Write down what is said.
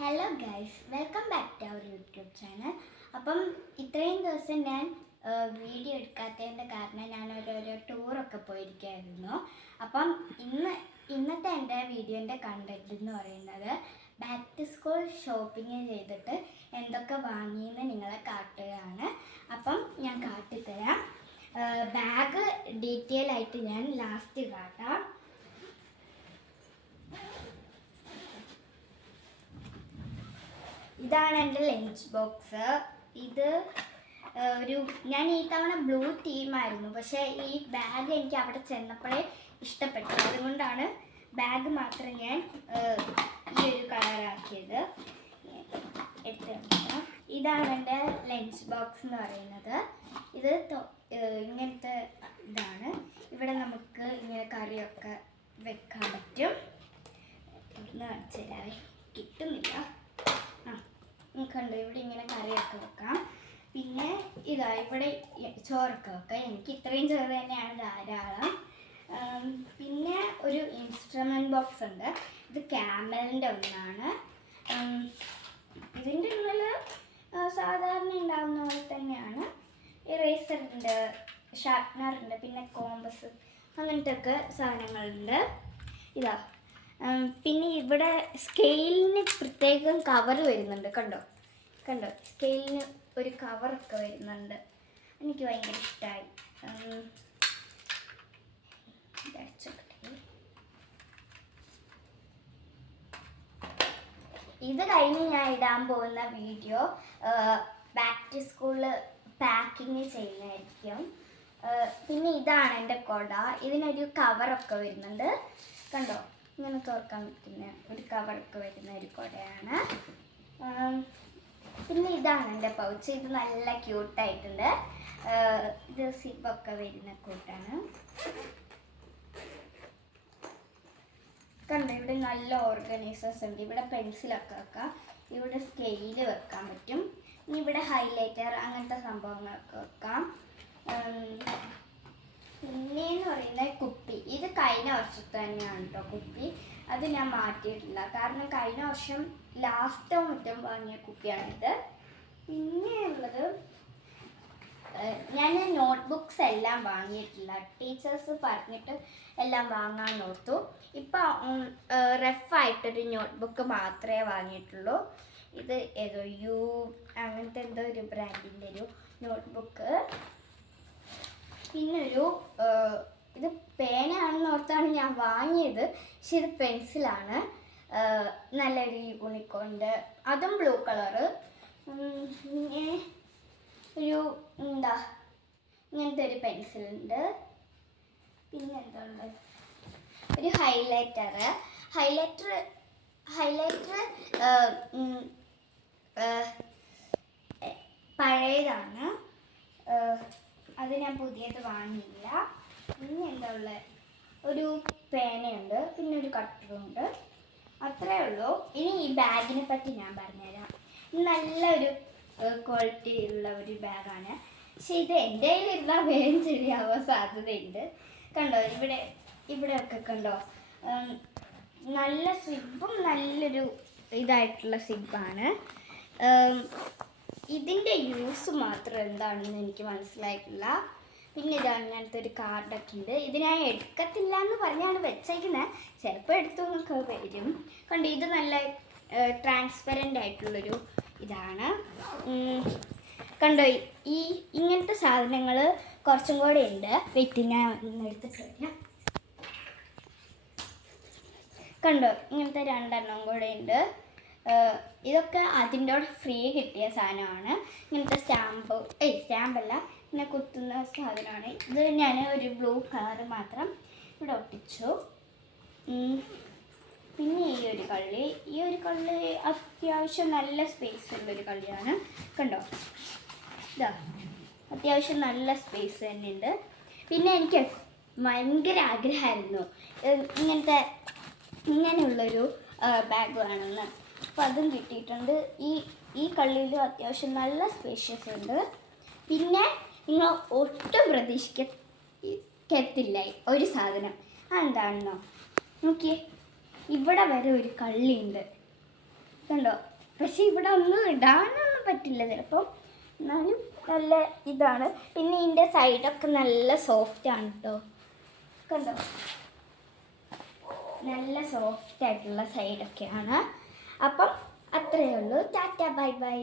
Hello guys, welcome back to our YouTube channel. അപ്പം ഇത്രയും ദിവസം ഞാൻ വീഡിയോ എടുക്കാത്തതിൻ്റെ കാരണം ഞാൻ ഓരോരോ ടൂറൊക്കെ പോയിരിക്കുകയായിരുന്നു. അപ്പം ഇന്നത്തെ എൻ്റെ വീഡിയോൻ്റെ കണ്ടന്റ് എന്ന് പറയുന്നത് ബാക്ക് ടു സ്കൂൾ ഷോപ്പിംഗ് ചെയ്തിട്ട് എന്തൊക്കെ വാങ്ങിയെന്ന് നിങ്ങളെ കാട്ടുകയാണ്. അപ്പം ഞാൻ കാട്ടിത്തരാം. ബാഗ് ഡീറ്റെയിൽ ആയിട്ട് ഞാൻ ലാസ്റ്റ് കാട്ടാം. ഇതാണ് എൻ്റെ ലഞ്ച് ബോക്സ്. ഇത് ഞാൻ ഈ തവണ ബ്ലൂ ടീമായിരുന്നു, പക്ഷേ ഈ ബാഗ് എനിക്ക് അവിടെ ചെന്നപ്പോഴേ ഇഷ്ടപ്പെട്ടു. അതുകൊണ്ടാണ് ബാഗ് മാത്രം ഞാൻ ഈ ഒരു കളറാക്കിയത്. എടുത്ത് ഇതാണ് എൻ്റെ ലഞ്ച് ബോക്സ് എന്ന് പറയുന്നത്. ഇത് ഇങ്ങനത്തെ ഇതാണ്. ഇവിടെ നമുക്ക് ഇങ്ങനെ കറിയൊക്കെ വെക്കാൻ പറ്റും. കാണിച്ചു തരാവേ, കിട്ടുന്നില്ല. കണ്ടു, ഇവിടെ ഇങ്ങനെ കറിയൊക്കെ വെക്കാം. പിന്നെ ഇതാ ഇവിടെ ചോറൊക്കെ വെക്കാം. എനിക്ക് ഇത്രയും ചോറ് തന്നെയാണ് ധാരാളം. പിന്നെ ഒരു ഇൻസ്ട്രുമെൻറ്റ് ബോക്സ് ഉണ്ട്. ഇത് ക്യാമലിൻ്റെ ഒന്നാണ്. ഇതിൻ്റെ ഉള്ളിൽ സാധാരണ ഉണ്ടാകുന്ന പോലെ തന്നെയാണ്. ഇറേസറുണ്ട്, ഷാർപ്നറുണ്ട്, പിന്നെ കോമ്പസ്, അങ്ങനത്തെ ഒക്കെ സാധനങ്ങളുണ്ട്. ഇതാ പിന്നെ ഇവിടെ സ്കെയിലിന് പ്രത്യേകം കവർ വരുന്നുണ്ട്. കണ്ടോ സ്കെയിലിന് ഒരു കവറൊക്കെ വരുന്നുണ്ട്. എനിക്ക് ഭയങ്കര ഇഷ്ടമായി. ഇത് കഴിഞ്ഞ് ഞാൻ ഇടാൻ പോകുന്ന വീഡിയോ ബാക്ക് ടു സ്കൂളിൽ പാക്കിങ് ചെയ്യുന്നതായിരിക്കും. പിന്നെ ഇതാണ് എൻ്റെ കൊട. ഇതിനൊരു കവറൊക്കെ വരുന്നുണ്ട്. കണ്ടോ, ഇങ്ങനെ തുറക്കാൻ പറ്റുന്ന ഒരു കവറൊക്കെ വരുന്ന ഒരു കുടയാണ്. പിന്നെ ഇതാണ് എൻ്റെ പൗച്ച്. ഇത് നല്ല ക്യൂട്ടായിട്ടുണ്ട്. ഇത് സിപ്പൊക്കെ വരുന്ന കൂട്ടാണ്. കണ്ടോ, ഇവിടെ നല്ല ഓർഗനൈസേഴ്സ് ഉണ്ട്. ഇവിടെ പെൻസിലൊക്കെ വെക്കാം, ഇവിടെ സ്കെയില് വെക്കാൻ പറ്റും. ഇനി ഇവിടെ ഹൈലൈറ്റർ, അങ്ങനത്തെ സംഭവങ്ങളൊക്കെ വെക്കാം. പിന്നെയെന്ന് പറയുന്നത് കുപ്പി. ഇത് കഴിഞ്ഞ വർഷത്തെ തന്നെയാണ് കേട്ടോ കുപ്പി. അത് ഞാൻ മാറ്റിയിട്ടില്ല, കാരണം കഴിഞ്ഞ വർഷം ലാസ്റ്റോ മറ്റും വാങ്ങിയ കുപ്പിയാണിത്. പിന്നെയുള്ളത്, ഞാൻ നോട്ട്ബുക്സ് എല്ലാം വാങ്ങിയിട്ടില്ല. ടീച്ചേഴ്സ് പറഞ്ഞിട്ട് എല്ലാം വാങ്ങാൻ ഓർത്തു. ഇപ്പം റഫായിട്ടൊരു നോട്ട്ബുക്ക് മാത്രമേ വാങ്ങിയിട്ടുള്ളൂ. ഇത് ഏതോ അങ്ങനത്തെ എന്തോ ഒരു ബ്രാൻഡിൻ്റെ ഒരു നോട്ട്ബുക്ക്. പിന്നൊരു ഇത് പേനയാണെന്ന് ഓർത്താണ് ഞാൻ വാങ്ങിയത്, പക്ഷെ ഇത് പെൻസിലാണ്. നല്ലൊരു യൂണിക്കോണിൻ്റെ, അതും ബ്ലൂ കളറ്. പിന്നെ ഒരു ഇങ്ങനത്തെ ഒരു പെൻസിലുണ്ട്. പിന്നെ എന്താ ഉള്ളത്, ഒരു ഹൈലൈറ്റർ പഴയതാണ്. അത് ഞാൻ പുതിയത് വാങ്ങിയില്ല. പിന്നെ എന്താ ഉള്ളത്, ഒരു പേനയുണ്ട്, പിന്നെ ഒരു കട്ടറുണ്ട്. അത്രേ ഉള്ളൂ. ഇനി ഈ ബാഗിനെ പറ്റി ഞാൻ പറഞ്ഞുതരാം. നല്ലൊരു ക്വാളിറ്റി ഉള്ള ഒരു ബാഗാണ്. പക്ഷെ ഇത് എൻ്റെ കയ്യിലിരുന്നാൽ വേഗം ശരിയാവാൻ സാധ്യതയുണ്ട്. കണ്ടോ, ഇവിടെയൊക്കെ കണ്ടോ, നല്ല സിബും നല്ലൊരു ഇതായിട്ടുള്ള സിബാണ്. ഇതിൻ്റെ യൂസ് മാത്രം എന്താണെന്ന് എനിക്ക് മനസ്സിലായിട്ടില്ല. പിന്നെ ഇതാണ് ഇങ്ങനത്തെ ഒരു കാർഡൊക്കെ ഉണ്ട്. ഇത് ഞാൻ എടുക്കത്തില്ല എന്ന് പറഞ്ഞാണ് വെച്ചേക്കുന്നത്. ചിലപ്പോൾ എടുത്തു എന്നൊക്കെ വരും. കണ്ടോ, ഇത് നല്ല ട്രാൻസ്പെറൻ്റ് ആയിട്ടുള്ളൊരു ഇതാണ്. കണ്ടോ, ഇങ്ങനത്തെ സാധനങ്ങൾ കുറച്ചും കൂടെ ഉണ്ട്. വെയിറ്റ്, ഞാൻ എടുത്തിട്ട് വരാം. കണ്ടോ, ഇങ്ങനത്തെ 2 എണ്ണം കൂടെ ഉണ്ട്. ഇതൊക്കെ അതിൻ്റെ കൂടെ ഫ്രീ കിട്ടിയ സാധനമാണ്. ഇങ്ങനത്തെ സ്റ്റാമ്പല്ല, ഇങ്ങനെ കുത്തുന്ന സാധനമാണ്. ഇത് ഞാൻ ഒരു ബ്ലൂ കളറ് മാത്രം ഇവിടെ ഒട്ടിച്ചു. പിന്നെ ഈ ഒരു കള്ളി അത്യാവശ്യം നല്ല സ്പേസ് ഉള്ളൊരു കള്ളിയാണ്. കണ്ടോ, ഇതാ അത്യാവശ്യം നല്ല സ്പേസ് തന്നെയുണ്ട്. പിന്നെ എനിക്ക് ഭയങ്കര ആഗ്രഹമായിരുന്നു ഇങ്ങനെയുള്ളൊരു ബാഗ് വേണമെന്ന്. അപ്പോൾ അതും കിട്ടിയിട്ടുണ്ട്. ഈ കള്ളിയിലും അത്യാവശ്യം നല്ല സ്പേഷ്യസ് ഉണ്ട്. പിന്നെ നിങ്ങൾ ഒട്ടും പ്രതീക്ഷിക്കത്തില്ല ഒരു സാധനം. അതെന്താണെന്നോ, നോക്കിയേ, ഇവിടെ വരെ ഒരു കള്ളിയുണ്ട്. കണ്ടോ? പക്ഷെ ഇവിടെ ഒന്നും ഇടാനൊന്നും പറ്റില്ല ചിലപ്പം, എന്നാലും നല്ല ഇതാണ്. പിന്നെ ഇതിൻ്റെ സൈഡൊക്കെ നല്ല സോഫ്റ്റാണ് കേട്ടോ. കണ്ടോ? നല്ല സോഫ്റ്റ് ആയിട്ടുള്ള സൈഡൊക്കെയാണ്. അപ്പം അത്രയേ ഉള്ളൂ. Tata bye bye.